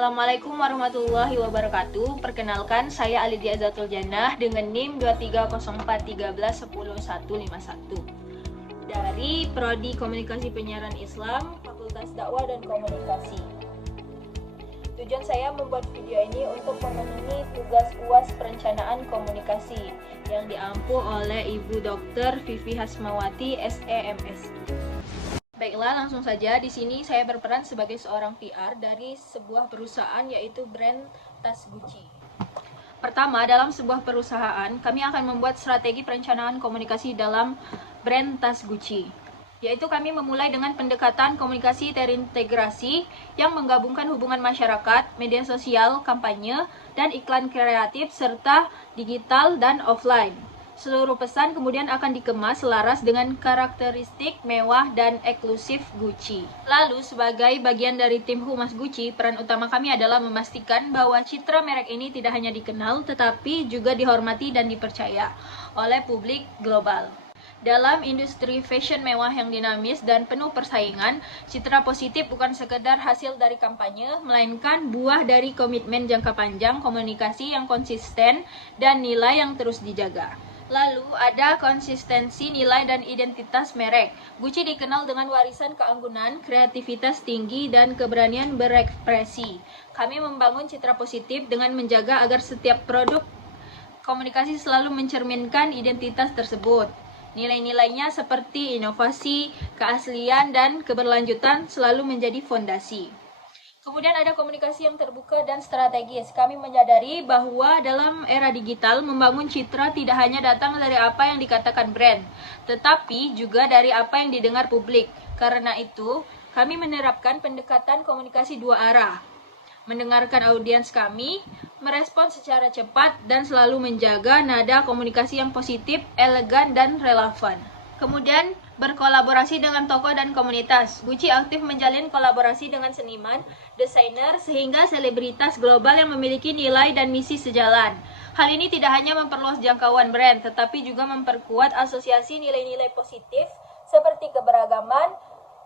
Assalamualaikum warahmatullahi wabarakatuh. Perkenalkan, saya Alidia Zatul Jannah dengan NIM 230413115151 dari Prodi Komunikasi Penyiaran Islam, Fakultas Dakwah dan Komunikasi. Tujuan saya membuat video ini untuk memenuhi tugas UAS Perencanaan Komunikasi yang diampu oleh Ibu Dr. Vivi Hasmawati, SEMSI. Baiklah, langsung saja. Di sini saya berperan sebagai seorang PR dari sebuah perusahaan, yaitu brand tas Gucci. Pertama, dalam sebuah perusahaan, kami akan membuat strategi perencanaan komunikasi dalam brand tas Gucci. Yaitu kami memulai dengan pendekatan komunikasi terintegrasi yang menggabungkan hubungan masyarakat, media sosial, kampanye, dan iklan kreatif, serta digital dan offline. Seluruh pesan kemudian akan dikemas selaras dengan karakteristik mewah dan eksklusif Gucci. Lalu, sebagai bagian dari tim Humas Gucci, peran utama kami adalah memastikan bahwa citra merek ini tidak hanya dikenal, tetapi juga dihormati dan dipercaya oleh publik global. Dalam industri fashion mewah yang dinamis dan penuh persaingan, citra positif bukan sekedar hasil dari kampanye, melainkan buah dari komitmen jangka panjang, komunikasi yang konsisten, dan nilai yang terus dijaga. Lalu ada konsistensi nilai dan identitas merek. Gucci dikenal dengan warisan keanggunan, kreativitas tinggi, dan keberanian berekspresi. Kami membangun citra positif dengan menjaga agar setiap produk komunikasi selalu mencerminkan identitas tersebut. Nilai-nilainya seperti inovasi, keaslian, dan keberlanjutan selalu menjadi fondasi. Kemudian ada komunikasi yang terbuka dan strategis. Kami menyadari bahwa dalam era digital, membangun citra tidak hanya datang dari apa yang dikatakan brand, tetapi juga dari apa yang didengar publik. Karena itu, kami menerapkan pendekatan komunikasi dua arah. Mendengarkan audiens kami, merespon secara cepat, dan selalu menjaga nada komunikasi yang positif, elegan, dan relevan. Kemudian, berkolaborasi dengan tokoh dan komunitas. Gucci aktif menjalin kolaborasi dengan seniman, desainer, sehingga selebritas global yang memiliki nilai dan misi sejalan. Hal ini tidak hanya memperluas jangkauan brand, tetapi juga memperkuat asosiasi nilai-nilai positif seperti keberagaman,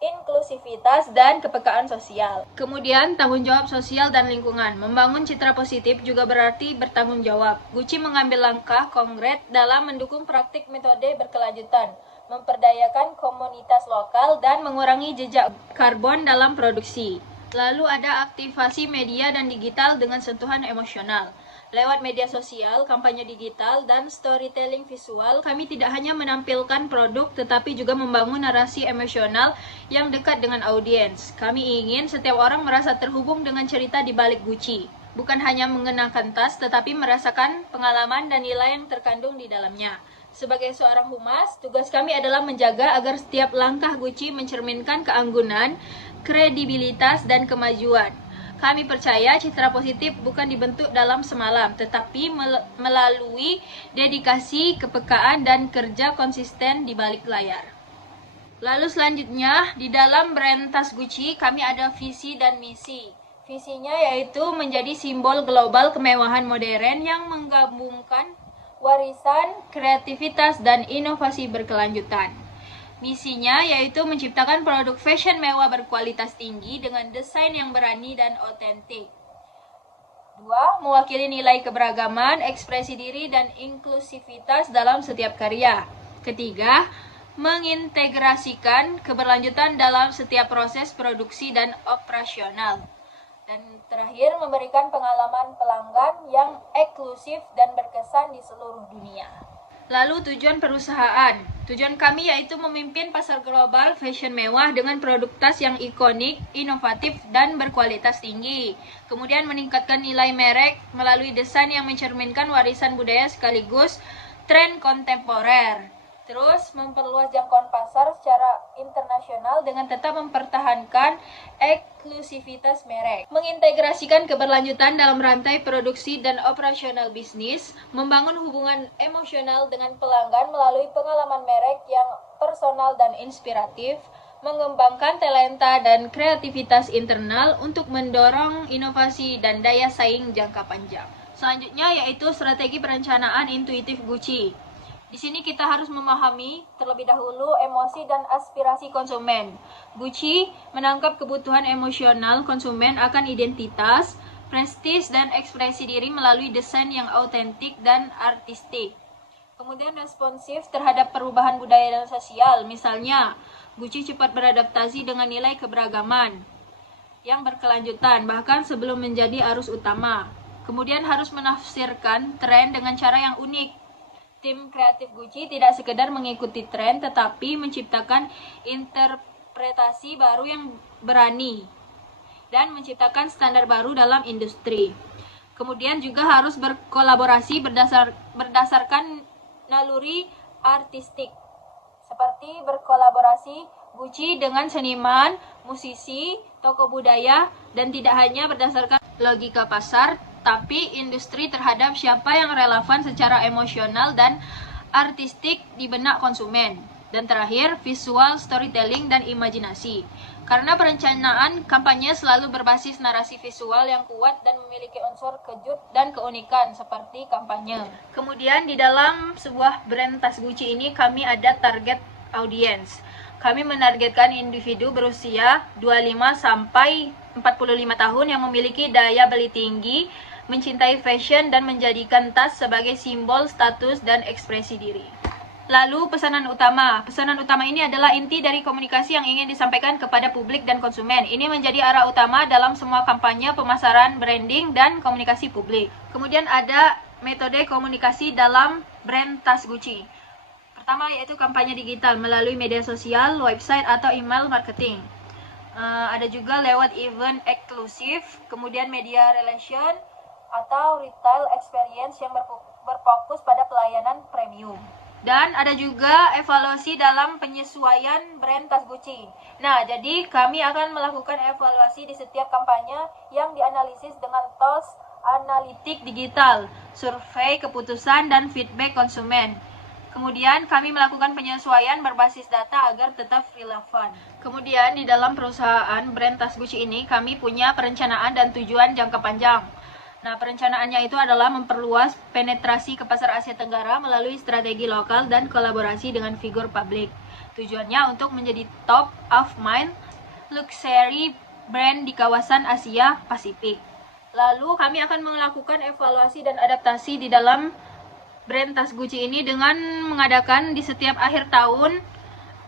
inklusivitas, dan kepekaan sosial. Kemudian, tanggung jawab sosial dan lingkungan. Membangun citra positif juga berarti bertanggung jawab. Gucci mengambil langkah konkret dalam mendukung praktik metode berkelanjutan, memperdayakan komunitas lokal, dan mengurangi jejak karbon dalam produksi. Lalu ada aktivasi media dan digital dengan sentuhan emosional. Lewat media sosial, kampanye digital, dan storytelling visual, kami tidak hanya menampilkan produk, tetapi juga membangun narasi emosional yang dekat dengan audiens. Kami ingin setiap orang merasa terhubung dengan cerita di balik Gucci. Bukan hanya mengenakan tas, tetapi merasakan pengalaman dan nilai yang terkandung di dalamnya. Sebagai seorang humas, tugas kami adalah menjaga agar setiap langkah Gucci mencerminkan keanggunan, kredibilitas, dan kemajuan. Kami percaya citra positif bukan dibentuk dalam semalam, tetapi melalui dedikasi, kepekaan, dan kerja konsisten di balik layar. Lalu selanjutnya, di dalam brand tas Gucci, kami ada visi dan misi. Visinya yaitu menjadi simbol global kemewahan modern yang menggabungkan warisan, kreativitas, dan inovasi berkelanjutan. Misinya yaitu menciptakan produk fashion mewah berkualitas tinggi dengan desain yang berani dan otentik. 2. Mewakili nilai keberagaman, ekspresi diri, dan inklusivitas dalam setiap karya. Ketiga, mengintegrasikan keberlanjutan dalam setiap proses produksi dan operasional. Dan terakhir, memberikan pengalaman pelanggan yang eksklusif dan berkesan di seluruh dunia. Lalu tujuan perusahaan. Tujuan kami yaitu memimpin pasar global fashion mewah dengan produk tas yang ikonik, inovatif, dan berkualitas tinggi. Kemudian meningkatkan nilai merek melalui desain yang mencerminkan warisan budaya sekaligus tren kontemporer. Terus memperluas jangkauan pasar secara internasional dengan tetap mempertahankan eksklusivitas merek. Mengintegrasikan keberlanjutan dalam rantai produksi dan operasional bisnis. Membangun hubungan emosional dengan pelanggan melalui pengalaman merek yang personal dan inspiratif. Mengembangkan talenta dan kreativitas internal untuk mendorong inovasi dan daya saing jangka panjang. Selanjutnya yaitu strategi perencanaan intuitif Gucci. Di sini kita harus memahami terlebih dahulu emosi dan aspirasi konsumen. Gucci menangkap kebutuhan emosional konsumen akan identitas, prestis, dan ekspresi diri melalui desain yang autentik dan artistik. Kemudian responsif terhadap perubahan budaya dan sosial. Misalnya, Gucci cepat beradaptasi dengan nilai keberagaman yang berkelanjutan, bahkan sebelum menjadi arus utama. Kemudian harus menafsirkan tren dengan cara yang unik. Tim kreatif Gucci tidak sekedar mengikuti tren, tetapi menciptakan interpretasi baru yang berani dan menciptakan standar baru dalam industri. Kemudian juga harus berkolaborasi berdasarkan naluri artistik, seperti berkolaborasi Gucci dengan seniman, musisi, tokoh budaya, dan tidak hanya berdasarkan logika pasar, tapi industri terhadap siapa yang relevan secara emosional dan artistik di benak konsumen. Dan terakhir, visual storytelling dan imajinasi. Karena perencanaan kampanye selalu berbasis narasi visual yang kuat dan memiliki unsur kejut dan keunikan seperti kampanye. Kemudian di dalam sebuah brand tas Gucci ini kami ada target audience. Kami menargetkan individu berusia 25 sampai 45 tahun yang memiliki daya beli tinggi, mencintai fashion, dan menjadikan tas sebagai simbol status dan ekspresi diri. Lalu pesanan utama. Pesanan utama ini adalah inti dari komunikasi yang ingin disampaikan kepada publik dan konsumen. Ini menjadi arah utama dalam semua kampanye, pemasaran, branding, dan komunikasi publik. Kemudian ada metode komunikasi dalam brand tas Gucci. Pertama yaitu kampanye digital melalui media sosial, website, atau email marketing. Ada juga lewat event eksklusif, kemudian media relation, atau retail experience yang berfokus pada pelayanan premium. Dan ada juga evaluasi dalam penyesuaian brand tas Gucci. Nah, jadi kami akan melakukan evaluasi di setiap kampanye yang dianalisis dengan tools analitik digital, survei keputusan, dan feedback konsumen. Kemudian kami melakukan penyesuaian berbasis data agar tetap relevan. Kemudian di dalam perusahaan brand tas Gucci ini kami punya perencanaan dan tujuan jangka panjang. Nah, perencanaannya itu adalah memperluas penetrasi ke pasar Asia Tenggara melalui strategi lokal dan kolaborasi dengan figur publik. Tujuannya untuk menjadi top of mind luxury brand di kawasan Asia Pasifik. Lalu kami akan melakukan evaluasi dan adaptasi di dalam brand tas Gucci ini dengan mengadakan di setiap akhir tahun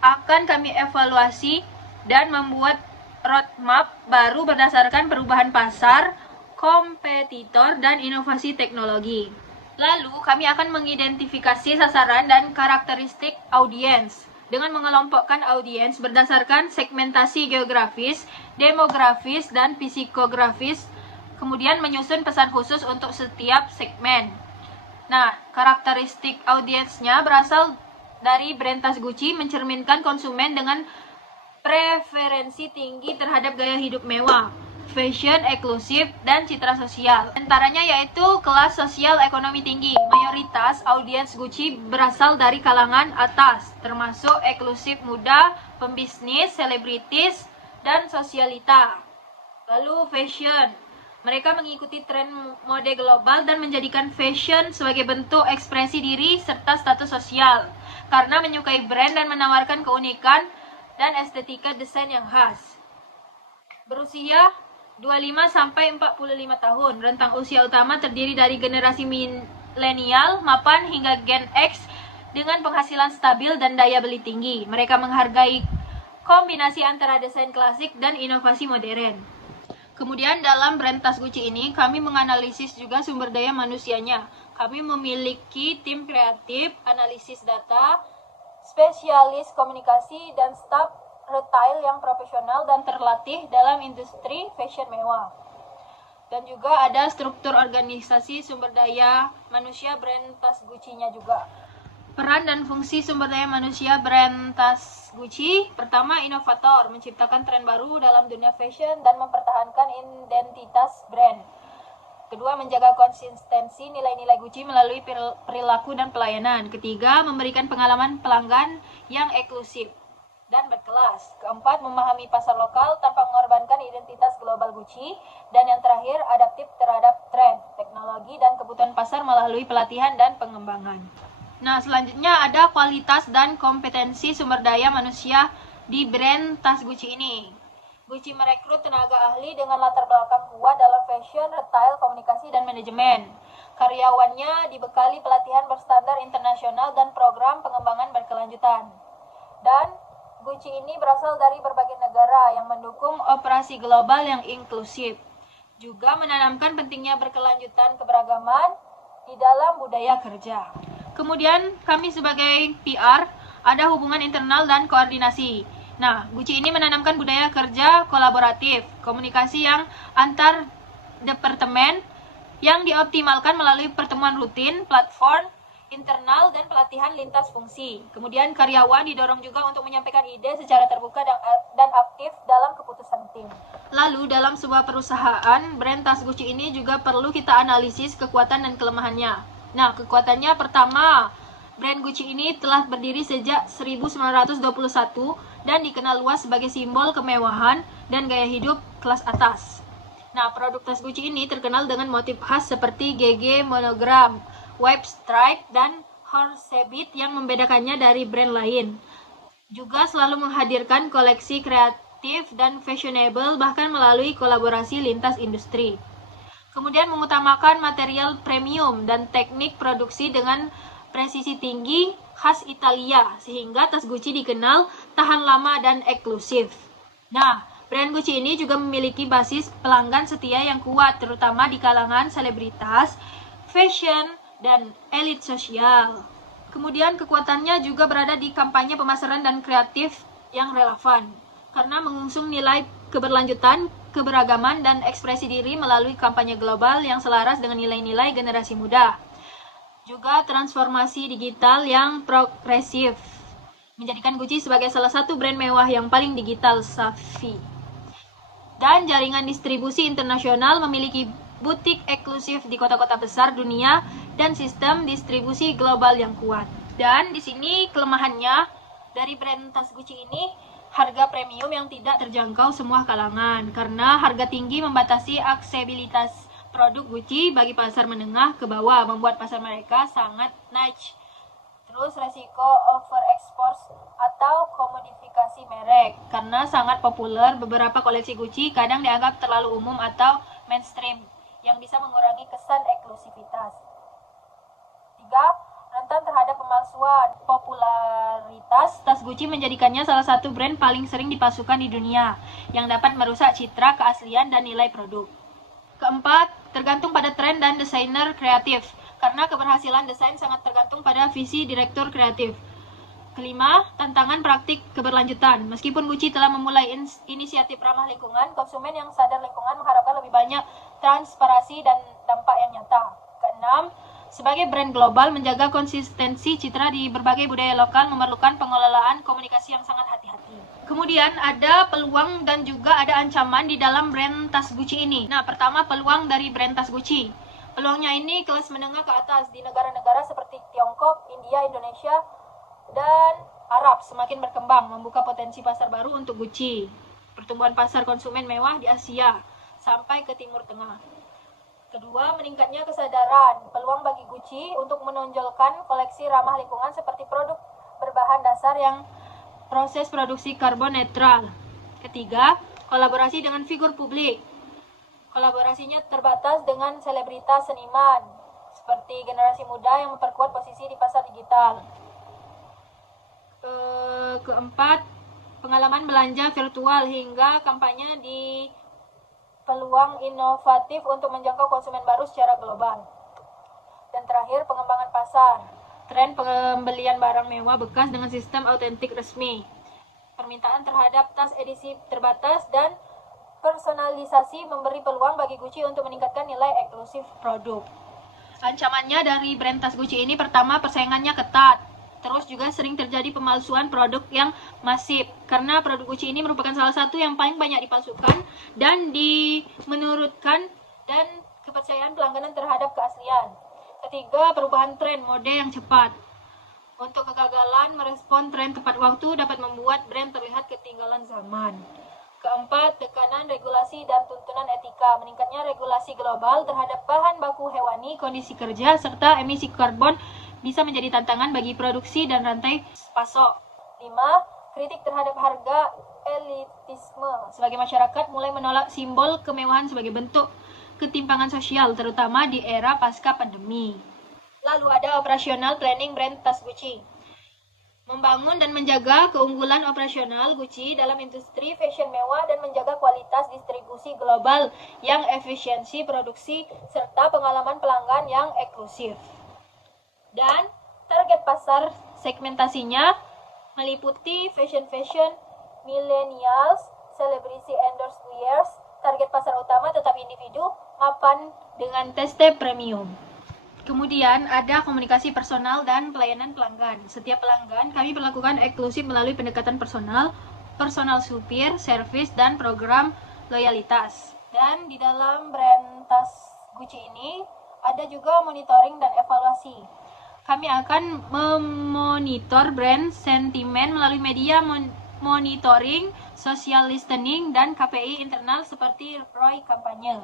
akan kami evaluasi dan membuat roadmap baru berdasarkan perubahan pasar, kompetitor, dan inovasi teknologi. Lalu kami akan mengidentifikasi sasaran dan karakteristik audiens dengan mengelompokkan audiens berdasarkan segmentasi geografis, demografis, dan psikografis, kemudian menyusun pesan khusus untuk setiap segmen. Nah, karakteristik audiensnya berasal dari brand tas Gucci mencerminkan konsumen dengan preferensi tinggi terhadap gaya hidup mewah, fashion eksklusif, dan citra sosial. Antaranya yaitu kelas sosial ekonomi tinggi. Mayoritas audiens Gucci berasal dari kalangan atas, termasuk eksklusif muda, pembisnis, selebritis, dan sosialita. Lalu fashion. Mereka mengikuti tren mode global dan menjadikan fashion sebagai bentuk ekspresi diri serta status sosial karena menyukai brand dan menawarkan keunikan dan estetika desain yang khas. Berusia 25 sampai 45 tahun. Rentang usia utama terdiri dari generasi milenial, mapan hingga Gen X dengan penghasilan stabil dan daya beli tinggi. Mereka menghargai kombinasi antara desain klasik dan inovasi modern. Kemudian dalam brand tas Gucci ini kami menganalisis juga sumber daya manusianya. Kami memiliki tim kreatif, analisis data, spesialis komunikasi, dan staf retail yang profesional dan terlatih dalam industri fashion mewah. Dan juga ada struktur organisasi sumber daya manusia brand tas Gucci-nya juga. Peran dan fungsi sumber daya manusia brand tas Gucci. Pertama, inovator, menciptakan tren baru dalam dunia fashion dan mempertahankan identitas brand. Kedua, menjaga konsistensi nilai-nilai Gucci melalui perilaku dan pelayanan. Ketiga, memberikan pengalaman pelanggan yang eksklusif dan berkelas. Keempat, memahami pasar lokal tanpa mengorbankan identitas global Gucci. Dan yang terakhir, adaptif terhadap tren, teknologi, dan kebutuhan pasar melalui pelatihan dan pengembangan. Nah, selanjutnya ada kualitas dan kompetensi sumber daya manusia di brand tas Gucci ini. Gucci merekrut tenaga ahli dengan latar belakang kuat dalam fashion, retail, komunikasi, dan manajemen. Karyawannya dibekali pelatihan berstandar internasional dan program pengembangan berkelanjutan. Dan Gucci ini berasal dari berbagai negara yang mendukung operasi global yang inklusif. Juga menanamkan pentingnya berkelanjutan keberagaman di dalam budaya kerja. Kemudian kami sebagai PR ada hubungan internal dan koordinasi. Nah, Gucci ini menanamkan budaya kerja kolaboratif, komunikasi yang antar departemen yang dioptimalkan melalui pertemuan rutin, platform internal, dan pelatihan lintas fungsi. Kemudian karyawan didorong juga untuk menyampaikan ide secara terbuka dan aktif dalam keputusan tim. Lalu dalam sebuah perusahaan, brand tas Gucci ini juga perlu kita analisis kekuatan dan kelemahannya. Nah, kekuatannya pertama, brand Gucci ini telah berdiri sejak 1921 dan dikenal luas sebagai simbol kemewahan dan gaya hidup kelas atas. Nah, produk tas Gucci ini terkenal dengan motif khas seperti GG monogram, wipe stripe, dan horsebit yang membedakannya dari brand lain. Juga selalu menghadirkan koleksi kreatif dan fashionable bahkan melalui kolaborasi lintas industri. Kemudian mengutamakan material premium dan teknik produksi dengan presisi tinggi khas Italia sehingga tas Gucci dikenal tahan lama dan eksklusif. Nah, brand Gucci ini juga memiliki basis pelanggan setia yang kuat, terutama di kalangan selebritas, fashion, dan elit sosial. Kemudian kekuatannya juga berada di kampanye pemasaran dan kreatif yang relevan, karena mengusung nilai keberlanjutan, keberagaman, dan ekspresi diri melalui kampanye global yang selaras dengan nilai-nilai generasi muda. Juga transformasi digital yang progresif, menjadikan Gucci sebagai salah satu brand mewah yang paling digital savvy. Dan jaringan distribusi internasional, memiliki butik eksklusif di kota-kota besar dunia dan sistem distribusi global yang kuat. Dan di sini kelemahannya dari brand tas Gucci ini, harga premium yang tidak terjangkau semua kalangan karena harga tinggi membatasi aksesibilitas produk Gucci bagi pasar menengah ke bawah, membuat pasar mereka sangat niche. Terus resiko overexport atau komodifikasi merek, karena sangat populer, beberapa koleksi Gucci kadang dianggap terlalu umum atau mainstream yang bisa mengurangi kesan eksklusivitas. 3. Rentan terhadap pemalsuan. Popularitas tas Gucci menjadikannya salah satu brand paling sering dipalsukan di dunia yang dapat merusak citra, keaslian, dan nilai produk. Keempat, tergantung pada tren dan desainer kreatif, karena keberhasilan desain sangat tergantung pada visi direktur kreatif. Kelima, tantangan praktik keberlanjutan. Meskipun Gucci telah memulai inisiatif ramah lingkungan, konsumen yang sadar lingkungan mengharapkan lebih banyak transparansi dan dampak yang nyata. Keenam, sebagai brand global, menjaga konsistensi citra di berbagai budaya lokal memerlukan pengelolaan komunikasi yang sangat hati-hati. Kemudian ada peluang dan juga ada ancaman di dalam brand tas Gucci ini. Nah, pertama peluang dari brand tas Gucci. Peluangnya ini kelas menengah ke atas di negara-negara seperti Tiongkok, India, Indonesia, dan Arab semakin berkembang, membuka potensi pasar baru untuk Gucci. Pertumbuhan pasar konsumen mewah di Asia sampai ke Timur Tengah. Kedua, meningkatnya kesadaran. Peluang bagi Gucci untuk menonjolkan koleksi ramah lingkungan seperti produk berbahan dasar yang proses produksi karbon netral. Ketiga, kolaborasi dengan figur publik. Kolaborasinya terbatas dengan selebritas seniman, seperti generasi muda yang memperkuat posisi di pasar digital. Keempat, pengalaman belanja virtual hingga kampanye di peluang inovatif untuk menjangkau konsumen baru secara global. Dan terakhir, pengembangan pasar. Tren pembelian barang mewah bekas dengan sistem autentik resmi. Permintaan terhadap tas edisi terbatas dan personalisasi memberi peluang bagi Gucci untuk meningkatkan nilai eksklusif produk. Ancamannya dari brand tas Gucci ini, pertama, persaingannya ketat. Terus juga sering terjadi pemalsuan produk yang masif, karena produk Gucci ini merupakan salah satu yang paling banyak dipalsukan dan menurutkan dan kepercayaan pelanggan terhadap keaslian. Ketiga, perubahan tren mode yang cepat. Untuk kegagalan merespon tren tepat waktu dapat membuat brand terlihat ketinggalan zaman. Keempat, tekanan regulasi dan tuntunan etika. Meningkatnya regulasi global terhadap bahan baku hewani, kondisi kerja, serta emisi karbon bisa menjadi tantangan bagi produksi dan rantai pasok. 5. Kritik terhadap harga elitisme. Sebagai masyarakat mulai menolak simbol kemewahan sebagai bentuk ketimpangan sosial, terutama di era pasca pandemi. Lalu ada operasional planning brand tas Gucci. Membangun dan menjaga keunggulan operasional Gucci dalam industri fashion mewah dan menjaga kualitas distribusi global yang efisiensi produksi serta pengalaman pelanggan yang eksklusif. Dan target pasar segmentasinya meliputi fashion millennials, celebrity endorsed wears. Target pasar utama tetap individu, mapan dengan teste premium. Kemudian ada komunikasi personal dan pelayanan pelanggan. Setiap pelanggan kami perlakukan eksklusif melalui pendekatan personal supir, servis, dan program loyalitas. Dan di dalam brand tas Gucci ini ada juga monitoring dan evaluasi. Kami akan memonitor brand sentimen melalui media monitoring, social listening, dan KPI internal seperti ROI kampanye.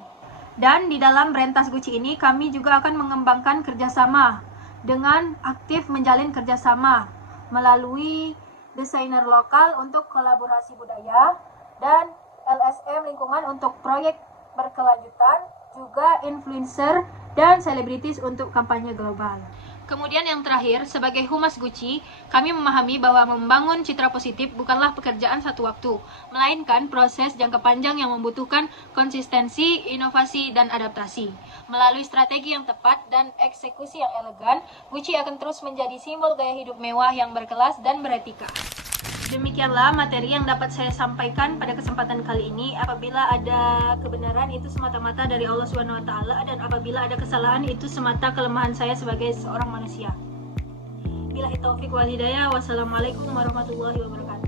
Dan di dalam brand tas Gucci ini kami juga akan mengembangkan kerjasama dengan aktif menjalin kerjasama melalui desainer lokal untuk kolaborasi budaya dan LSM lingkungan untuk proyek berkelanjutan, juga influencer dan selebritis untuk kampanye global. Kemudian yang terakhir, sebagai humas Gucci, kami memahami bahwa membangun citra positif bukanlah pekerjaan satu waktu, melainkan proses jangka panjang yang membutuhkan konsistensi, inovasi, dan adaptasi. Melalui strategi yang tepat dan eksekusi yang elegan, Gucci akan terus menjadi simbol gaya hidup mewah yang berkelas dan beretika. Demikianlah materi yang dapat saya sampaikan pada kesempatan kali ini. Apabila ada kebenaran itu semata-mata dari Allah Subhanahu wa taala, dan apabila ada kesalahan itu semata kelemahan saya sebagai seorang manusia. Billahi taufik wal hidayah. Wassalamualaikum warahmatullahi wabarakatuh.